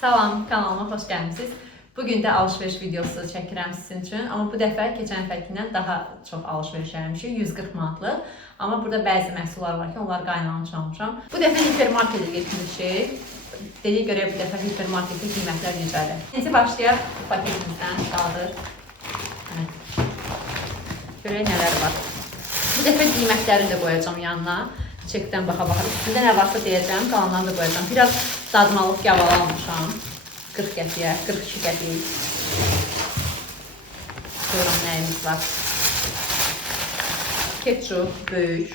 Salam, kanalıma xoş gəlmisiniz. Bugün də alış-veriş videosu çəkirəm sizin üçün. Amma bu dəfə keçən dəfəkindən daha çox alış-veriş eləmişik. 140 manatlıq. Amma burada bəzi məhsullar var ki, onları qaynağını çalmışam. Bu dəfə hipermarketə getmişik. Dedik görək bu dəfə hipermarketdə qiymətlər necədir. İkinci başlayaq paketimizdən qaldır. Görək nələr var. Bu dəfə qiymətlərini də qoyacağım yanına. Çekdən baxa-baxa. Üstündə nə varsa deyəcəm, qalanlarını da qoyacağım. Biraz dadmalıq gavalı almışam. 40 qəpiyə, 42 qəpik. Görürəm nəyimiz var. Ketçup, böyük.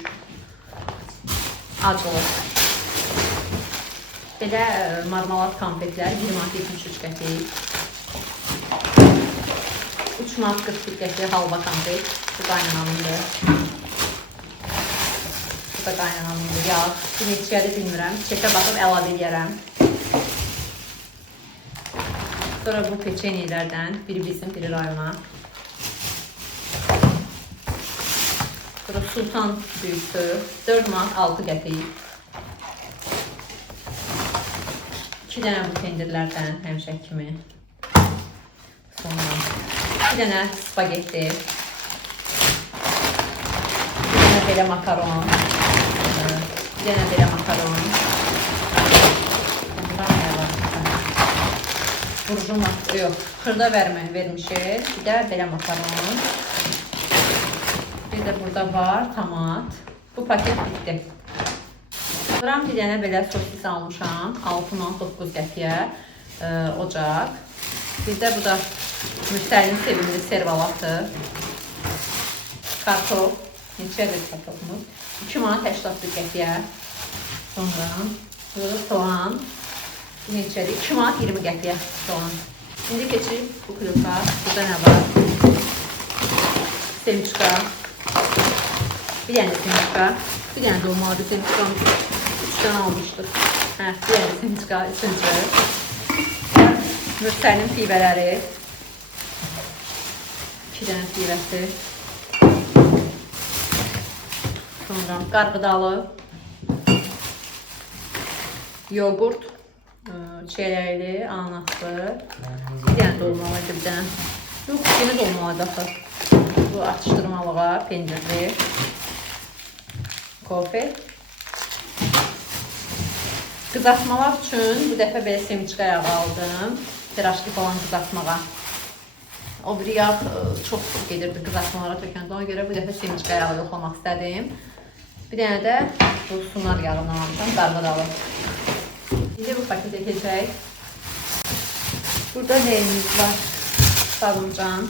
Acılıq. Belə marmalad konfetlər 20-73 qəpik. 3 manat 41 qəpik halva konfet. Bu qaynanamındır. Bu da qaynanamındır. Yağ. Bu neçəyədir bilmirəm. Çekə baxıb əlavə edərəm. Sonra bu peçenilərdən biri bizim, biri rayona. Sonra sultan büyüksü 4 manat 6 qəpik. 2 dənə bu pendirlərdən həmişə kimi. Sonra 2 dənə spagetti. 1 dənə belə makaron. 1 dənə belə makaron. Burjuma, yox, xırda vermişik. Bir də belə makaron. Bir də burada var tomat. Bu paket bitdi. Sonra bir dənə belə sosis almışam. 6 manat 9 qəpiyə ocaq. Bir də bu da müştərinin sevimli servalatı. Kartof. Neçədir kartofumuz? 2 manat 81 qəpiyə. Sonra burada soğan. Bu neçədir? 2 manat 20 qəpiyə soğan. Şimdi keçib bu kılıfa. Burada nə var? Semiçka. Bir dənə semiçka. Bir dənə dolmalı semiçkamız. 3 dənə almışdıq. Bir dənə semiçka. 3-cü. Mürtənin pivələri. 2 dənə pivəsi. Sonra qarğıdalı. Yoğurt. Çeyrəkli, ananaslı. Bir dənə dolmalıydı bir dənə. Yox, yeni dolmalıydı axı. Bu atışdırmalığa, pendirli. Kofe. Qızartmalar üçün bu dəfə belə semiçka yağı aldım. Piraşki falan qızartmağa. O bir yağ çox gedirdi qızartmalara tökəndə. Ona görə bu dəfə semiçka yağı yoxlamaq istədim. Bir dənə də bu sunar yağından almışam, qarğıdalı. Şimdi bu pakete keçək. Burada neyimiz var? Sarımcan.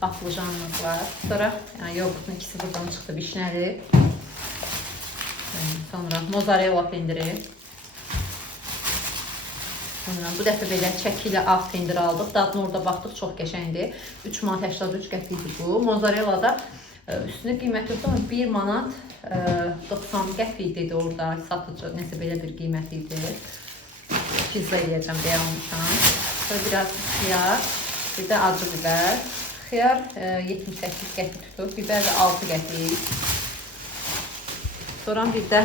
Patlıcanımız var. Sonra yoğurtun ikisi buradan çıxdı, bişnəli. Sonra mozzarella pendiri. Sonra bu dəfə belə çəkili ağ pendir aldıq. Dadını orada baxdıq, çox qəşəngdir. 3 manat 83 qəpikdir bu. Mozzarella da üstünə qiymət yoxdur ama 1 manat 90 qəpik dedi orada satıcı. Nəsə belə bir qiymət idi. Pizza yiyəcəm deyə almışam. Sonra biraz xiyar, bir də acı biber. Xiyar 78 qəpik tutub, biber də 6 qəpik. Sonra bir də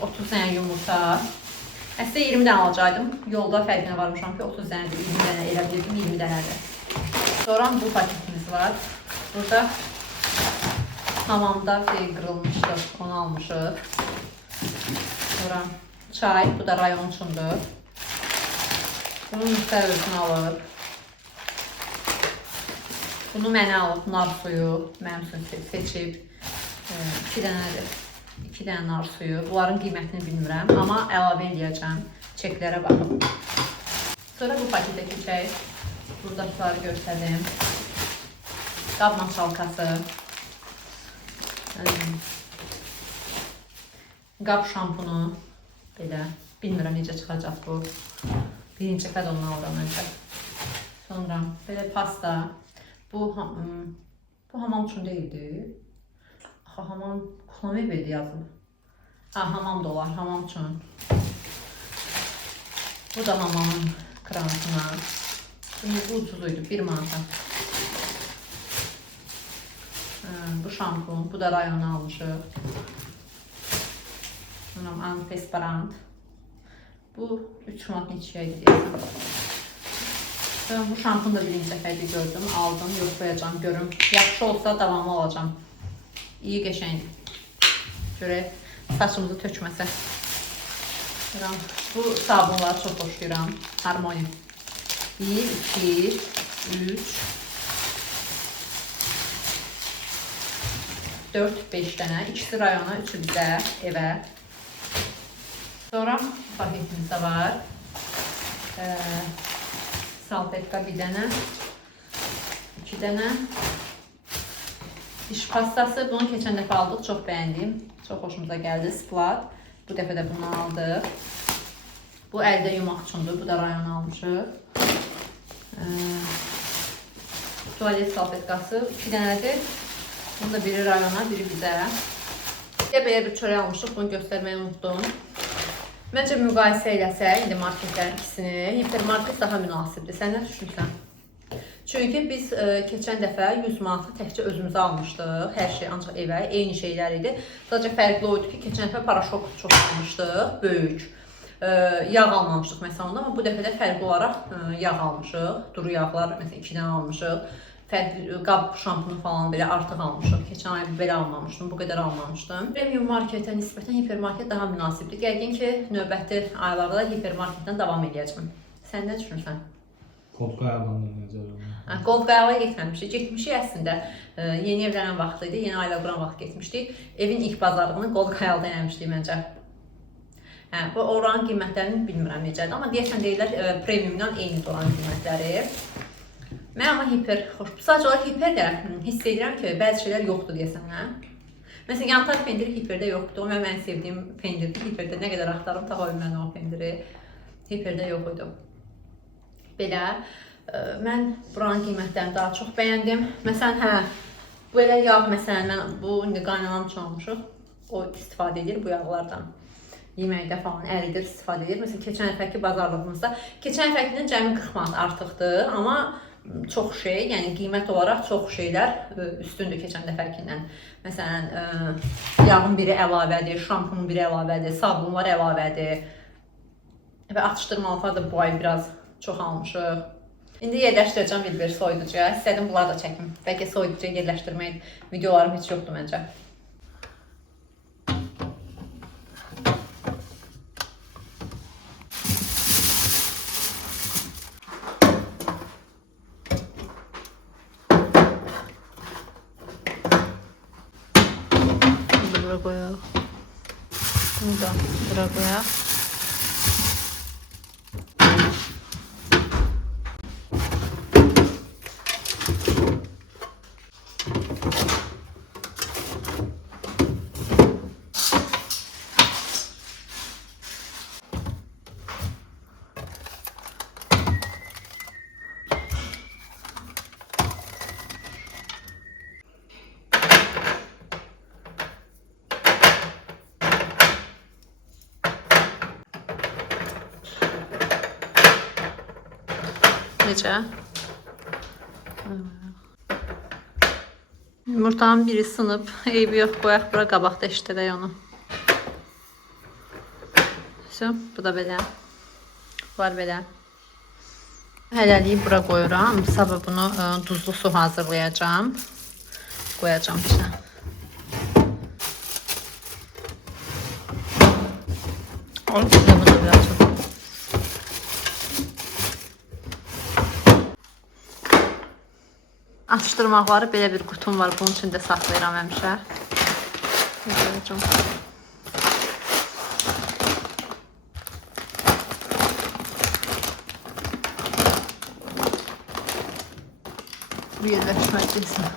30 dənə yumurta. Əslində 20 dənə alacaqdım. Yolda fərqinə varmışam ki 30 dənədir, 20 dənə elə bilirdim, 20 dənədir. Sonra bu paketimiz var. Burada hamamda qırılmışdı, onu almışıq. Sonra çay, bu da rayon üçündür. Bunun müstəv özünü alıb. Bunu mənə alıb, nar suyu, mənim üçün seçib. 2 dənə nar suyu. Bunların qiymətini bilmirəm, amma əlavə edəcəm. Çeklərə baxıb. Sonra bu paketə keçək. Burada suları göstərdim. Qab masalkası. Qab şampunu. Belə. Bilmirəm necə çıxacaq bu. Birinci dəfə də onu alıram öncə. Sonra belə pasta. Bu hamam üçün deyildi. Axı hamam kuklamev idi yazılıb. Hamam da olar, hamam üçün. Bu da hamamın kransına. Bu ucuzuydu, 1 manata. Bu şampun, bu da rayona almışıq. Antiperspirant. Bu 3 manat neçəyə deyəsən. Ben bu şampunu da birinci dəfədə gördüm, aldım, yoxlayacağım, görüm. Yaxşı olsa davamı alacağım. İyi qəşəngdir. Görək, saçımızı tökməsə. Bu sabunları çox xoşlayıram. Harmoni. 1, 2, 3, 4, 5 dənə. İkisi rayona, üçü bizə, evə. Sonra paketimiz də var. Salfetka bir dənə. 2 dənə. Diş pastası. Bunu keçən dəfə aldıq. Çox bəyəndim. Çox xoşumuza gəldi. Splat. Bu dəfə də bunu aldıq. Bu əldə yumaq üçündür. Bu da rayona almışıq. Tualet salfetkası 2 dənədir. Bunu da biri rayona, biri bizə. Belə bir çörək almışıq. Bunu göstərməyi unutdum. Məncə müqayisə eləsək, indi marketlərin ikisini, hipermarket daha münasibdir. Sən nə düşünürsən? Çünki biz keçən dəfə 100 manatı təkcə özümüzə almışdıq. Hər şey ancaq evə, eyni şeylər idi. Sadəcə fərqli oydu ki, keçən dəfə paraşok çox almışdıq, böyük. Yağ almamışdıq məsələn onda, amma bu dəfə də fərqli olaraq yağ almışıq. Duru yağlar məsələn 2 dənə almışıq. Qab şampunu falan belə artıq almışıq. Keçən ay belə almamışdım, bu qədər almamışdım. Premium marketə nisbətən hipermarket daha münasibdir. Yəqin ki, növbəti aylarda da hipermarketdən davam edəcəm. Sən nə düşünürsən? Qolf qayalanır necə? Qolf qayalaya getməmişdik. Getmişik əslində. Yeni evlənən vaxt idi, yeni ailə quran vaxt getmişdik. Evin ilk bazarlığını qolf qayalda eləmişdik məncə. Bu oranın qiymətlərini bilmirəm necədir, amma deyəsən deyirlər premiumdan eynidir oranın qiymətləri. Mən amma hiper xoş. Sadəcə olaraq hiper də hiss edirəm ki, bəzi şeylər yoxdur deyəsən, hə? Məsələn, yantar pendiri hiperdə yoxdur. O mənim ən sevdiyim pendirdir. Hiperdə nə qədər axtarım tapa bilmən o pendiri. Hiperdə yox idi. Belə, mən buranın qiymətlərini daha çox bəyəndim. Məsələn, belə yağ, məsələn, mən bu indi qaynanam üçün almışıq. O istifadə edir bu yağlardan. Yeməkdə falan əridir, istifadə edir. Məsələn, keçən dəfəki bazarlığımızda, keçən dəfəkindən cəmi 40 manat artıqdır, amma çox şey, yəni qiymət olaraq çox şeylər üstündür keçən dəfəkindən. Məsələn, yağın biri əlavədir, şampunun biri əlavədir, sabunlar əlavədir. Və atışdırmalıqlar da bu ay biraz çox almışıq. İndi yerləşdirəcəm bir soyuducuya. İstədim bunları da çəkim. Bəlkə soyuducuya yerləşdirmək videolarım heç yoxdur məncə. Bura koyalım. Bunu da bura koyalım. Necə? Yumurtanın biri sınıb, eybi yox, qoyaq bura qabaqda işlədək onu. Bu da belə. Var belə. Hələlik bura qoyuram. Sabah bunu duzlu su hazırlayacağım. Qoyacağım içine. Onu da biraz çok. Atışdırmaqları belə bir qutum var. Bunun üçün də saxlayıram həmişə. Bu yerləşməcəksin.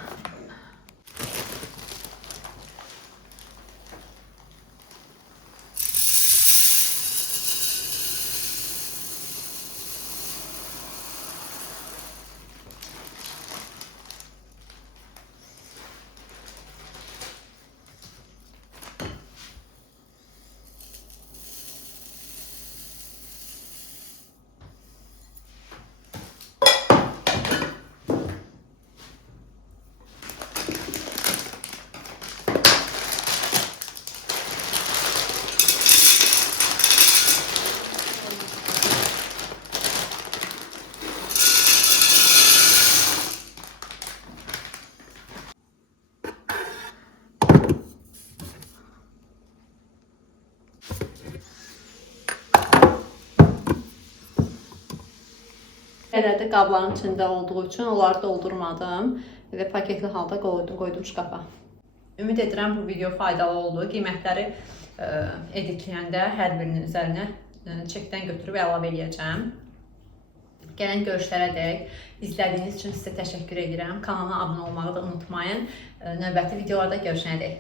Elədi qabların içində olduğu üçün onları doldurmadım və paketli halda qoydum şkafa. Ümid edirəm bu video faydalı oldu. Qiymətləri editləyəndə hər birinin üzərinə çekdən götürüb əlavə edəcəm. Gələn görüşlərədək izlədiyiniz üçün sizə təşəkkür edirəm. Kanala abunə olmağı da unutmayın. Növbəti videolarda görüşənədək.